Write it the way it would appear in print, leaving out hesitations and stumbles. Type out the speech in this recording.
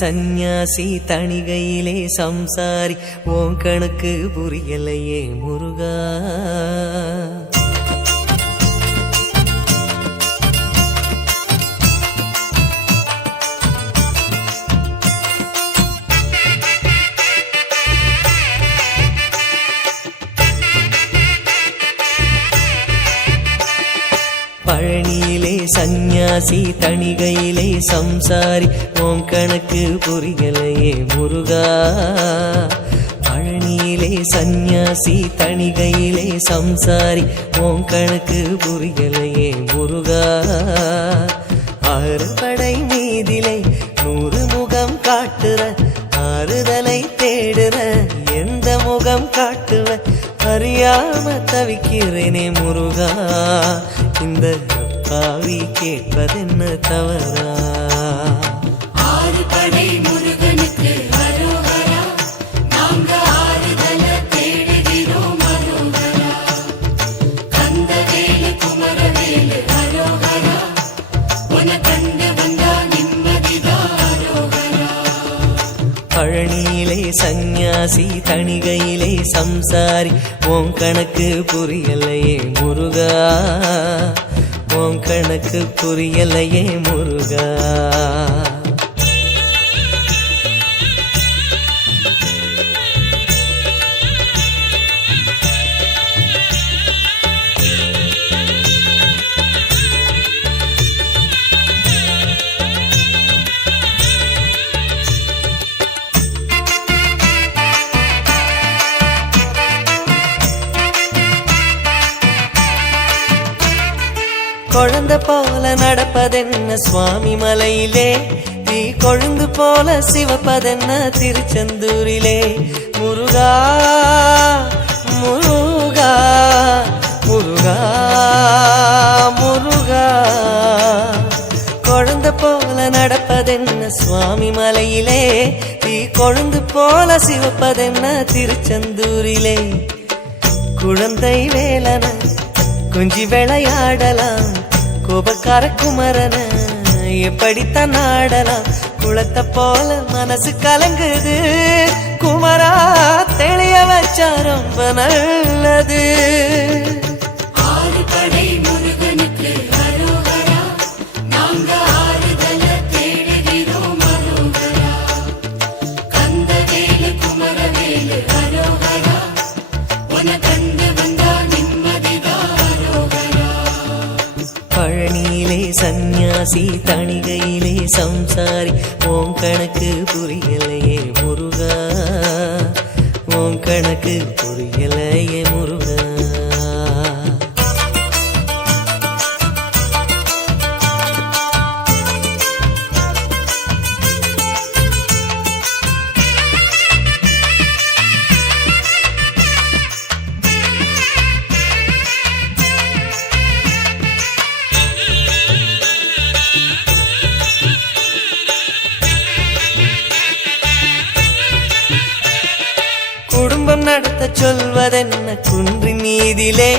சந்நியாசி தணிகையிலே சம்சாரி ஓன் கணக்கு புரியலையே முருகா. பழனியிலே சந்நியாசி தணிகையிலே சம்சாரி ஓம் கணக்கு புரியலையே முருகா. பழனியிலே சந்நியாசி தணிகையிலே சம்சாரி ஓம் கணக்கு புரியலையே முருகா. ஆறுபடை மீதிலே 100 முகம் காட்டுற ஆறுதலை தேடுற எந்த முகம் காட்டுவ அறியாம தவிக்கிறேனே முருகா. இந்த பாவி கேட்பதென்ன தவறா? ஆறுபடை முருகனுக்கு அரோகரா, நாங்க ஆறுதல தேடுகிறோம் அரோகரா. கந்தவேலு குமரவேலு அரோகரா, உன கண்டு வந்தா நிம்மதிதான் அரோகரா. பழனியிலே சந்நியாசி தணிகையிலே சம்சாரி ஓம் கணக்கு புரியலையே முருகா. ஓம் கணக்கு புரியலையே முருகா. குழந்தை போல நடப்பதென்ன சுவாமி மலையிலே, தீ கொழுந்து போல சிவப்பதென்ன திருச்செந்தூரிலே. முருகா முருகா முருகா முருகா. குழந்தை போல நடப்பதென்ன சுவாமி மலையிலே, தீ கொழுந்து போல சிவப்பதென்ன திருச்செந்தூரிலே. குழந்தை வேலன கொஞ்சி விளையாடலாம், கோபக்கார குமரன எப்படித்தான் ஆடலாம். குளத்தை போல மனசு கலங்குது குமரா, தெளிய வச்சா ரொம்ப நல்லது. ஆறுபடை முருகனுக்கு அரோகரா, நாங்க ஆறுதல தேடுகிறோம் அரோகரா. கந்தவேலு குமரவேலு அரோகரா, உன கண்டு வந்தா நிம்மதிதான் அரோகரா. பழனியிலே சந்நியாசி தணிகையிலே சம்சாரி ஓம் கணக்கு புரியலையே முருகா. ஓம் கணக்கு புரியலையே முருகா. குடும்பம் நடத்த சொல்வதென்ன குன்றின் மீதிலே,